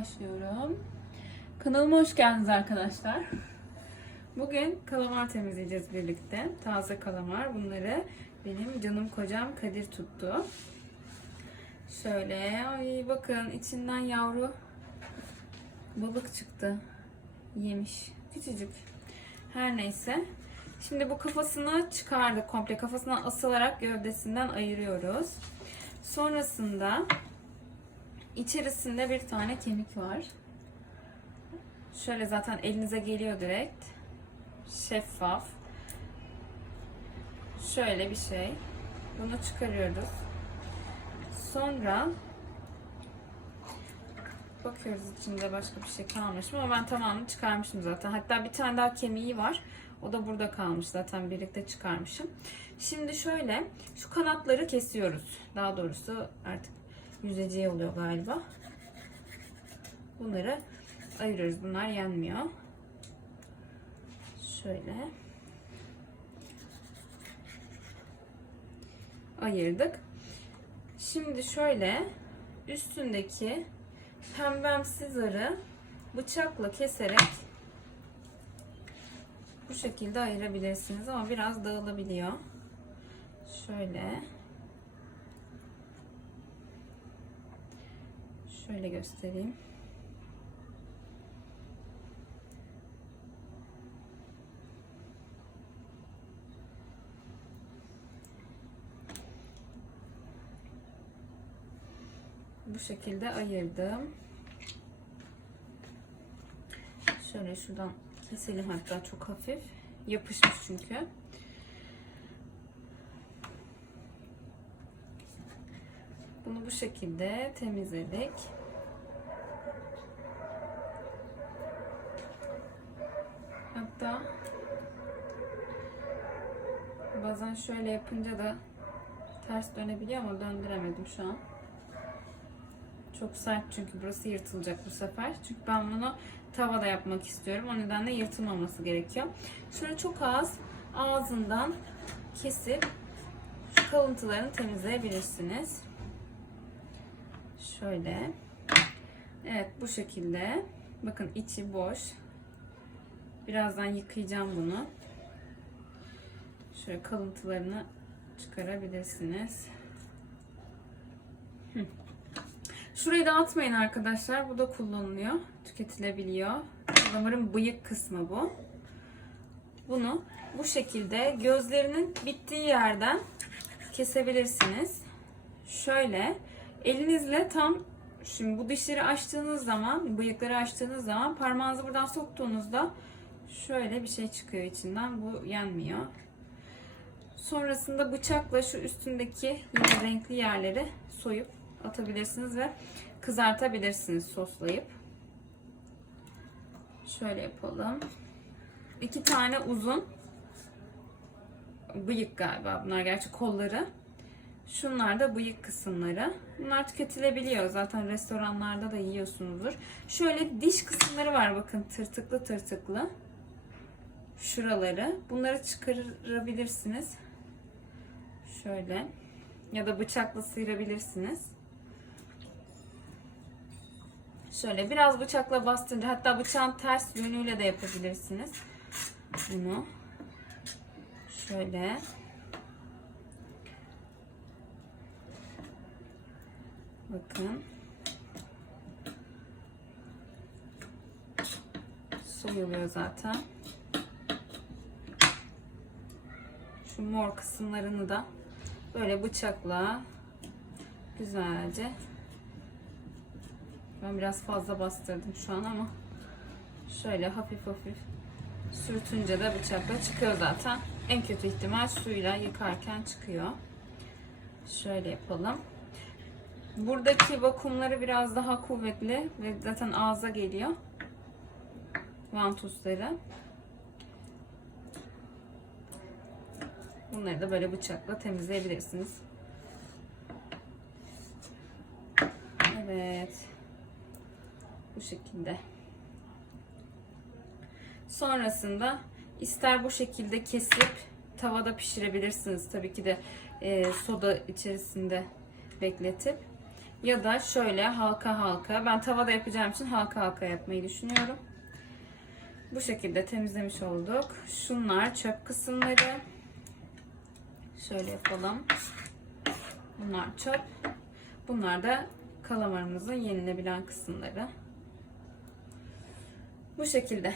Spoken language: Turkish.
Başlıyorum. Kanalıma hoş geldiniz arkadaşlar. Bugün kalamar temizleyeceğiz birlikte. Taze kalamar. Bunları benim canım kocam Kadir tuttu. Şöyle, ay bakın içinden yavru balık çıktı. Yemiş. Küçücük. Her neyse. Şimdi bu kafasını çıkardık komple. Kafasına asılarak gövdesinden ayırıyoruz. Sonrasında içerisinde bir tane kemik var. Şöyle zaten elinize geliyor direkt. Şeffaf. Şöyle bir şey. Bunu çıkarıyoruz. Sonra bakıyoruz içinde başka bir şey kalmış mı ama ben tamamını çıkarmışım zaten. Hatta bir tane daha kemiği var. O da burada kalmış zaten birlikte çıkarmışım. Şimdi şöyle şu kanatları kesiyoruz. Daha doğrusu artık yüzeceği oluyor galiba. Bunları ayırıyoruz. Bunlar yenmiyor. Şöyle. Ayırdık. Şimdi şöyle üstündeki pembemsi zarı bıçakla keserek bu şekilde ayırabilirsiniz ama biraz dağılabiliyor. Şöyle. Şöyle göstereyim. Bu şekilde ayırdım. Şöyle şuradan keselim hatta çok hafif. Yapışmış çünkü. Bunu bu şekilde temizledik. Hatta bazen şöyle yapınca da ters dönebiliyor ama döndüremedim şu an. Çok sert çünkü burası yırtılacak bu sefer. Çünkü ben bunu tavada yapmak istiyorum. O nedenle yırtılmaması gerekiyor. Şöyle çok az ağzından kesip şu kalıntılarını temizleyebilirsiniz. Şöyle. Evet bu şekilde. Bakın içi boş. Birazdan yıkayacağım bunu. Şöyle kalıntılarını çıkarabilirsiniz. Şurayı da atmayın arkadaşlar. Bu da kullanılıyor. Tüketilebiliyor. Damarın bıyık kısmı bu. Bunu bu şekilde gözlerinin bittiği yerden kesebilirsiniz. Şöyle elinizle tam şimdi bu dişleri açtığınız zaman, bıyıkları açtığınız zaman parmağınızı buradan soktuğunuzda şöyle bir şey çıkıyor içinden. Bu yenmiyor. Sonrasında bıçakla şu üstündeki yine renkli yerleri soyup atabilirsiniz ve kızartabilirsiniz soslayıp. Şöyle yapalım. İki tane uzun bıyık galiba bunlar gerçi kolları. Şunlar da bıyık kısımları. Bunlar tüketilebiliyor. Zaten restoranlarda da yiyorsunuzdur. Şöyle diş kısımları var bakın tırtıklı tırtıklı. Şuraları. Bunları çıkarabilirsiniz. Şöyle. Ya da bıçakla sıyırabilirsiniz. Şöyle biraz bıçakla bastırınca hatta bıçağın ters yönüyle de yapabilirsiniz. Bunu. Şöyle. Bakın. Soyuluyor zaten. Şu mor kısımlarını da böyle bıçakla güzelce ben biraz fazla bastırdım şu an ama şöyle hafif hafif sürtünce de bıçakla çıkıyor zaten. En kötü ihtimal suyla yıkarken çıkıyor. Şöyle yapalım. Buradaki vakumları biraz daha kuvvetli ve zaten ağza geliyor. Vantusları. Bunları da böyle bıçakla temizleyebilirsiniz. Evet. Bu şekilde. Sonrasında ister bu şekilde kesip tavada pişirebilirsiniz. Tabii ki de e, soda içerisinde bekletip. Ya da şöyle halka halka. Ben tavada yapacağım için halka halka yapmayı düşünüyorum. Bu şekilde temizlemiş olduk. Şunlar çöp kısımları. Şöyle yapalım. Bunlar çöp. Bunlar da kalamarımızın yenilebilen kısımları. Bu şekilde.